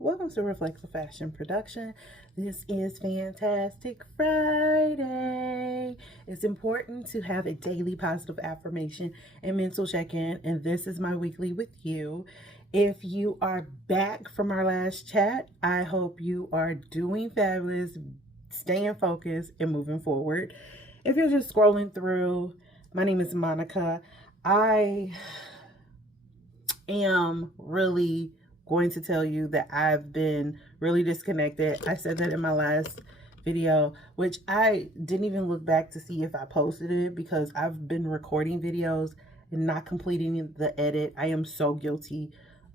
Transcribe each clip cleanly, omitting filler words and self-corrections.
Welcome to Reflexive Fashion Production. This is Fantastic Friday. It's important to have a daily positive affirmation and mental check-in, and this is my weekly with you. If you are back from our last chat, I hope you are doing fabulous, staying focused, and moving forward. If you're just scrolling through, my name is Monica. I am really going to tell you that I've been really disconnected. I said that in my last video, which I didn't even look back to see if I posted it because I've been recording videos and not completing the edit. I am so guilty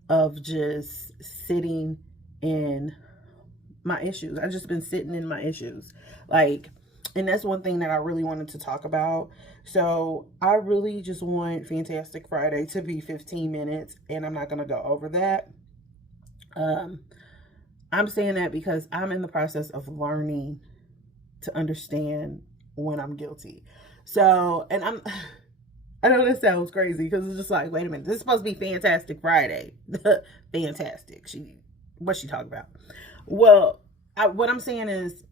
of just sitting in my issues. I've just been sitting in my issues. And that's one thing that I really wanted to talk about. So I really just want Fantastic Friday to be 15 minutes, and I'm not going to go over that. I'm saying that because I'm in the process of learning to understand when I'm guilty. So, I know this sounds crazy because it's just like, wait a minute, this is supposed to be Fantastic Friday. Fantastic. What's she talking about? Well, what I'm saying is,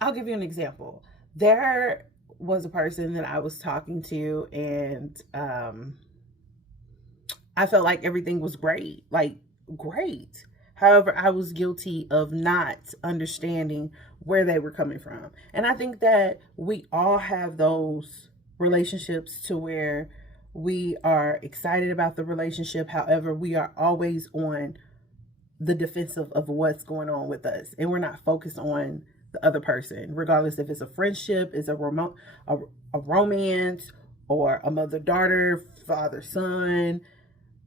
I'll give you an example. There was a person that I was talking to, and I felt like everything was great. Great. However, I was guilty of not understanding where they were coming from. And I think that we all have those relationships to where we are excited about the relationship. However, we are always on the defensive of what's going on with us, and we're not focused on the other person, regardless if it's a friendship, it's a romance, or a mother-daughter, father-son,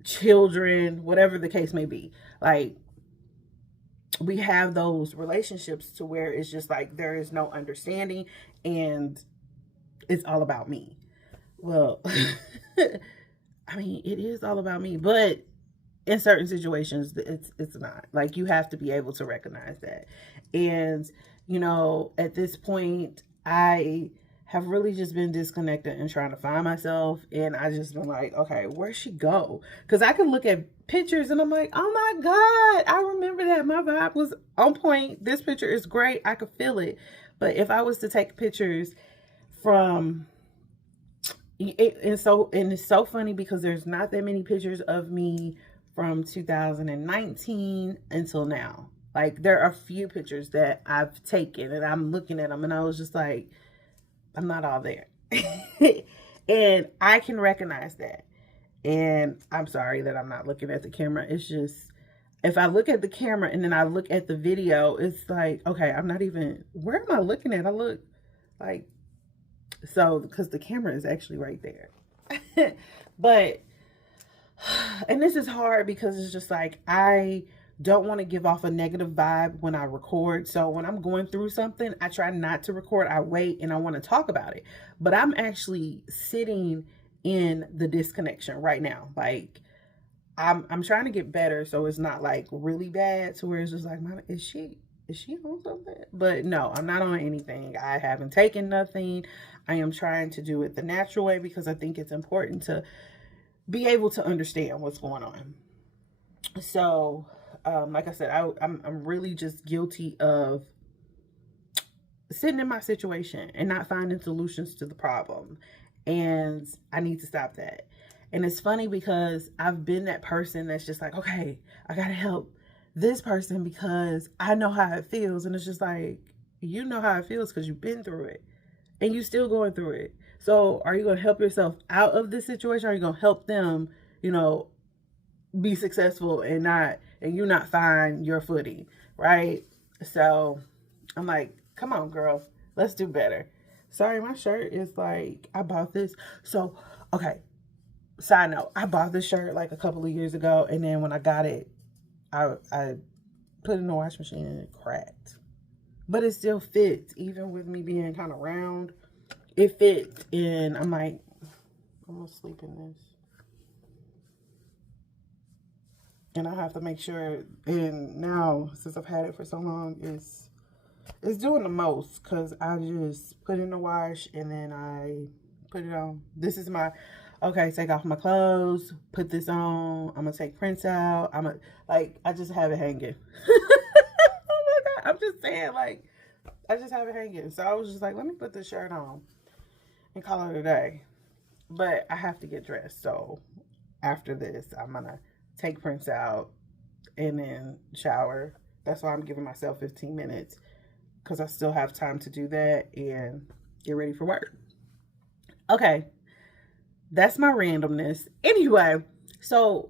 children, whatever the case may be. We have those relationships to where it's just like there is no understanding and it's all about me. Well, I mean, it is all about me, but in certain situations it's not. You have to be able to recognize that. And at this point, I have really just been disconnected and trying to find myself, and I just been like, okay, where'd she go? Because I could look at pictures and I'm like, oh my god, I remember that my vibe was on point, this picture is great, I could feel it. But if I was to take pictures from and it's so funny because there's not that many pictures of me from 2019 until now. There are a few pictures that I've taken and I'm looking at them and I was just like, I'm not all there. And I can recognize that. And I'm sorry that I'm not looking at the camera. It's just, if I look at the camera and then I look at the video, it's like, okay, I'm not even, where am I looking at? I look like, so, because the camera is actually right there. But, and this is hard because it's just like, I don't want to give off a negative vibe when I record. So when I'm going through something, I try not to record. I wait and I want to talk about it. But I'm actually sitting in the disconnection right now. I'm trying to get better so it's not really bad to where it's just like, is she on something? But no, I'm not on anything. I haven't taken nothing. I am trying to do it the natural way because I think it's important to be able to understand what's going on. So, like I said, I'm really just guilty of sitting in my situation and not finding solutions to the problem. And I need to stop that. And it's funny because I've been that person that's just like, okay, I gotta help this person because I know how it feels. And it's just like, you know how it feels because you've been through it and you still going through it. So are you going to help yourself out of this situation? Or are you going to help them, be successful and you not find your footing, right? So I'm like, come on, girl, let's do better. Sorry, my shirt is I bought this. So, okay, side note, I bought this shirt a couple of years ago, and then when I got it, I put it in the wash machine and it cracked. But it still fits, even with me being kind of round. It fits, and I'm like, I'm gonna sleep in this. And I have to make sure, and now, since I've had it for so long, it's doing the most, because I just put it in the wash, and then I put it on. This is my okay, take off my clothes, put this on, I'm gonna take prints out, I just have it hanging. Oh my God, I'm just saying, like, I just have it hanging. So I was just like, let me put this shirt on and call it a day. But I have to get dressed. So after this, I'm going to take prints out and then shower. That's why I'm giving myself 15 minutes because I still have time to do that and get ready for work. Okay, that's my randomness. Anyway, so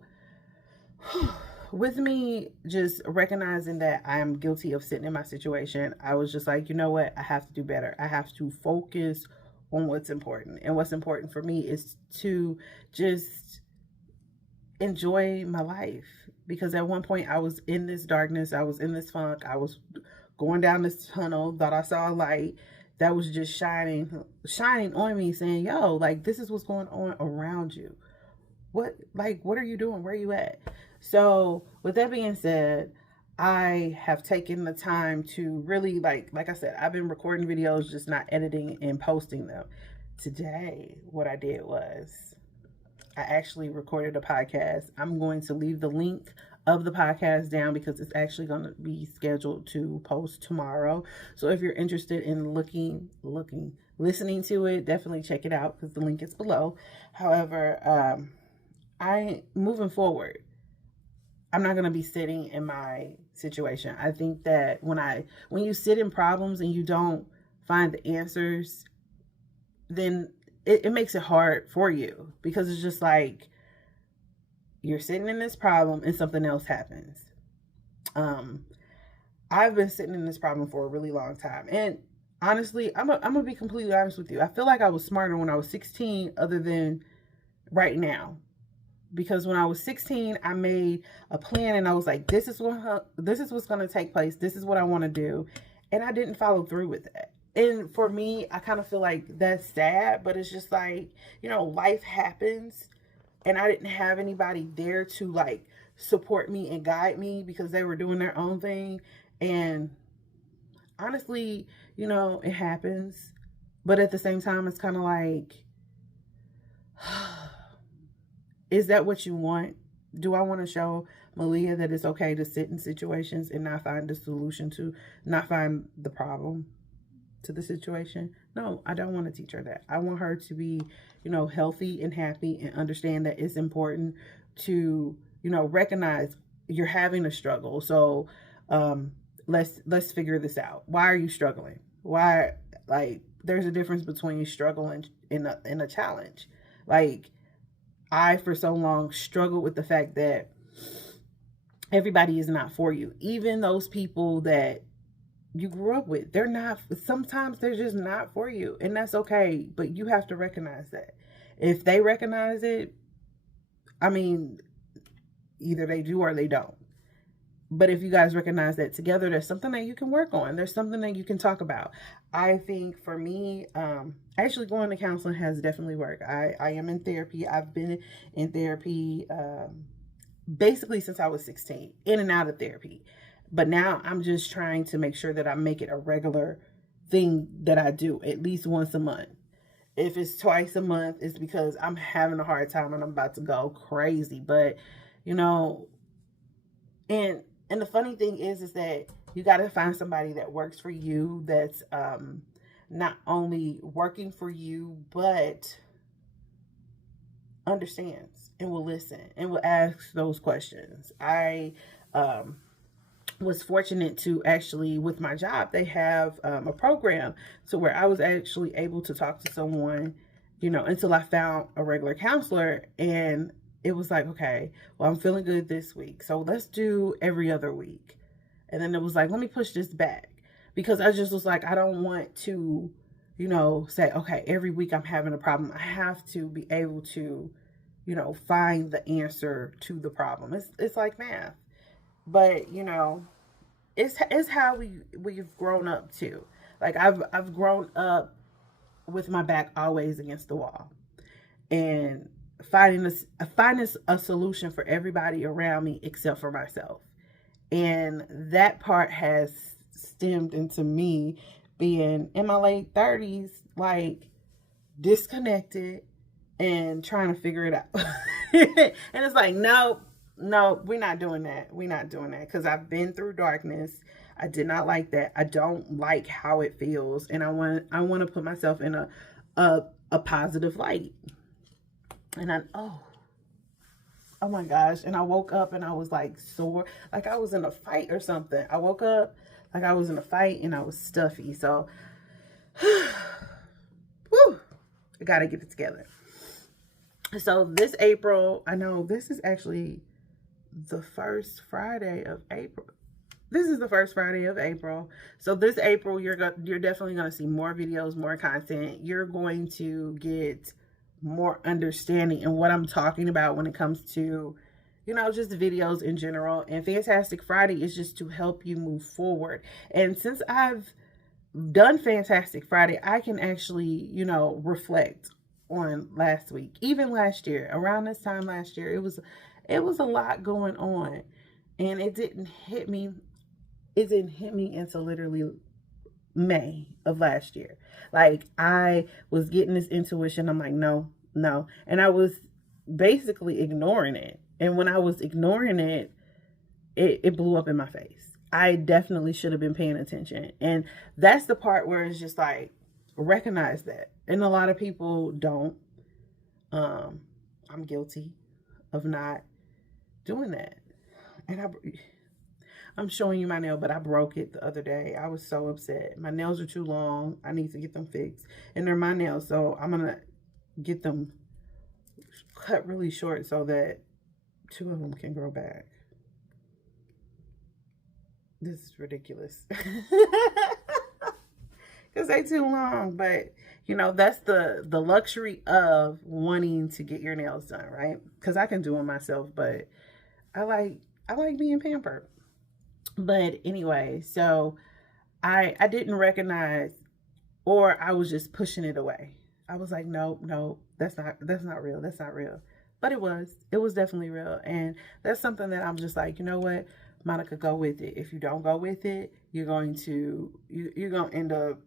with me just recognizing that I am guilty of sitting in my situation, I was just like, you know what? I have to do better. I have to focus on what's important. And what's important for me is to just enjoy my life. Because at one point I was in this darkness, I was in this funk, I was going down this tunnel, thought I saw a light that was just shining on me, saying, yo, like, this is what's going on around you. What are you doing? Where are you at? So with that being said, I have taken the time to really, like I said, I've been recording videos, just not editing and posting them. Today, what I did was I actually recorded a podcast. I'm going to leave the link of the podcast down because it's actually going to be scheduled to post tomorrow. So if you're interested in listening to it, definitely check it out because the link is below. However, moving forward, I'm not going to be sitting in my situation. I think that when you sit in problems and you don't find the answers, then it makes it hard for you because it's just like you're sitting in this problem and something else happens. I've been sitting in this problem for a really long time. And honestly, I'm going to be completely honest with you. I feel like I was smarter when I was 16 other than right now. Because when I was 16, I made a plan and I was like, this is what's going to take place. This is what I want to do. And I didn't follow through with that. And for me, I kind of feel like that's sad, but it's just like, life happens and I didn't have anybody there to like support me and guide me because they were doing their own thing. And honestly, it happens. But at the same time, it's kind of like, is that what you want? Do I want to show Malia that it's okay to sit in situations and not find the solution not find the problem to the situation? No, I don't want to teach her that. I want her to be, healthy and happy and understand that it's important to, recognize you're having a struggle. So let's figure this out. Why are you struggling? Why, there's a difference between struggling and a challenge. I, for so long, struggled with the fact that everybody is not for you. Even those people that you grew up with, sometimes they're just not for you. And that's okay, but you have to recognize that. If they recognize it, either they do or they don't. But if you guys recognize that together, there's something that you can work on. There's something that you can talk about. I think for me, actually going to counseling has definitely worked. I am in therapy. I've been in therapy basically since I was 16, in and out of therapy. But now I'm just trying to make sure that I make it a regular thing that I do at least once a month. If it's twice a month, it's because I'm having a hard time and I'm about to go crazy. But, and the funny thing is that you got to find somebody that works for you, that's not only working for you, but understands and will listen and will ask those questions. I was fortunate to actually, with my job, they have a program to where I was actually able to talk to someone, until I found a regular counselor. And it was like, okay, well, I'm feeling good this week, so let's do every other week. And then it was like, let me push this back, because I just was like, I don't want to, say, okay, every week I'm having a problem. I have to be able to, find the answer to the problem. It's like math, but it's how we've grown up too. Like I've grown up with my back always against the wall, and finding a solution for everybody around me except for myself. And that part has stemmed into me being in my late 30s, like disconnected and trying to figure it out. And it's like, no, no, we're not doing that. We're not doing that, because I've been through darkness. I did not like that. I don't like how it feels, and I want to put myself in a positive light. And oh my gosh, and I woke up and I was like sore, like I was in a fight or something. I woke up like I was in a fight and I was stuffy. So whew, I gotta get it together. So this April, I know this is actually the first Friday of April. This is the first Friday of April. So this April, you're definitely going to see more videos, more content. You're going to get more understanding in what I'm talking about when it comes to, you know, just videos in general. And Fantastic Friday is just to help you move forward. And since I've done Fantastic Friday, I can actually, you know, reflect on last week, even last year. Around this time last year, it was a lot going on, and it didn't hit me until literally May of last year. Like, I was getting this intuition. I'm like, no, no. And I was basically ignoring it. And when I was ignoring it, it blew up in my face. I definitely should have been paying attention. And that's the part where it's just like, recognize that. And a lot of people don't. I'm guilty of not doing that. And I'm showing you my nail, but I broke it the other day. I was so upset. My nails are too long. I need to get them fixed. And they're my nails, so I'm going to get them cut really short so that 2 of them can grow back. This is ridiculous. Because they're too long. But, you know, that's the luxury of wanting to get your nails done, right? Because I can do them myself, but I like being pampered. But anyway, so I didn't recognize, or I was just pushing it away. I was like, no, that's not real. That's not real. But it was definitely real. And that's something that I'm just like, you know what, Monica, go with it. If you don't go with it, you're going to end up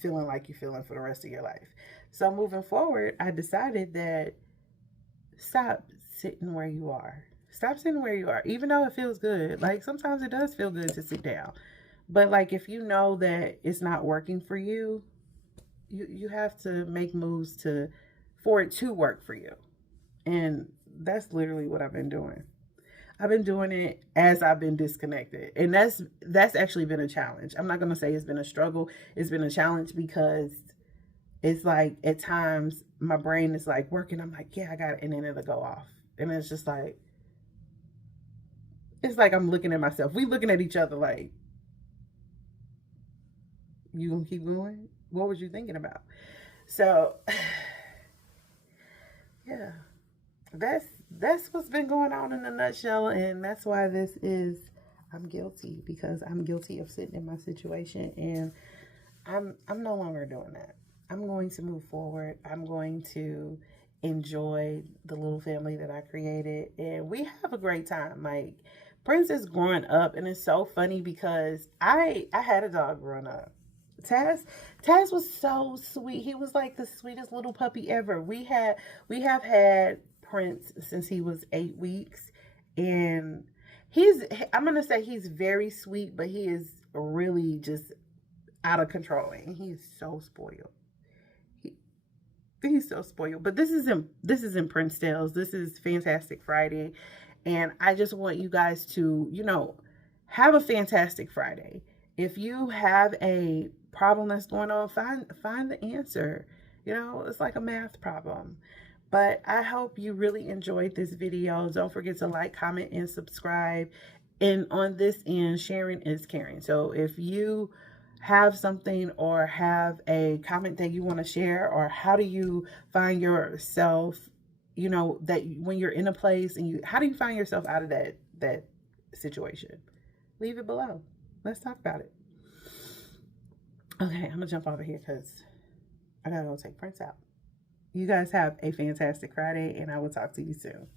feeling like you're feeling for the rest of your life. So moving forward, I decided that stop sitting where you are. Stop sitting where you are, even though it feels good. Like, sometimes it does feel good to sit down. But, like, if you know that it's not working for you, you have to make moves for it to work for you. And that's literally what I've been doing. I've been doing it as I've been disconnected. And that's actually been a challenge. I'm not going to say it's been a struggle. It's been a challenge because it's like, at times, my brain is like working. I'm like, yeah, I got it. And then it'll go off. And it's just like, it's like I'm looking at myself. We looking at each other like, you gonna keep going? What was you thinking about? So, yeah, that's what's been going on in a nutshell. And that's why I'm guilty, because I'm guilty of sitting in my situation, and I'm no longer doing that. I'm going to move forward. I'm going to enjoy the little family that I created, and we have a great time. Like, Prince is growing up, and it's so funny because I had a dog growing up. Taz was so sweet. He was like the sweetest little puppy ever. We have had Prince since he was 8 weeks, and I'm gonna say he's very sweet, but he is really just out of control, and he's so spoiled. He's so spoiled. But this isn't Prince Tales. This is Fantastic Friday. And I just want you guys to, you know, have a fantastic Friday. If you have a problem that's going on, find the answer. You know, it's like a math problem. But I hope you really enjoyed this video. Don't forget to like, comment, and subscribe. And on this end, sharing is caring. So if you have something or have a comment that you want to share, or how do you find yourself, you know, that when you're in a place and how do you find yourself out of that situation? Leave it below. Let's talk about it. Okay, I'm gonna jump over here because I gotta go take Prince out. You guys have a fantastic Friday, and I will talk to you soon.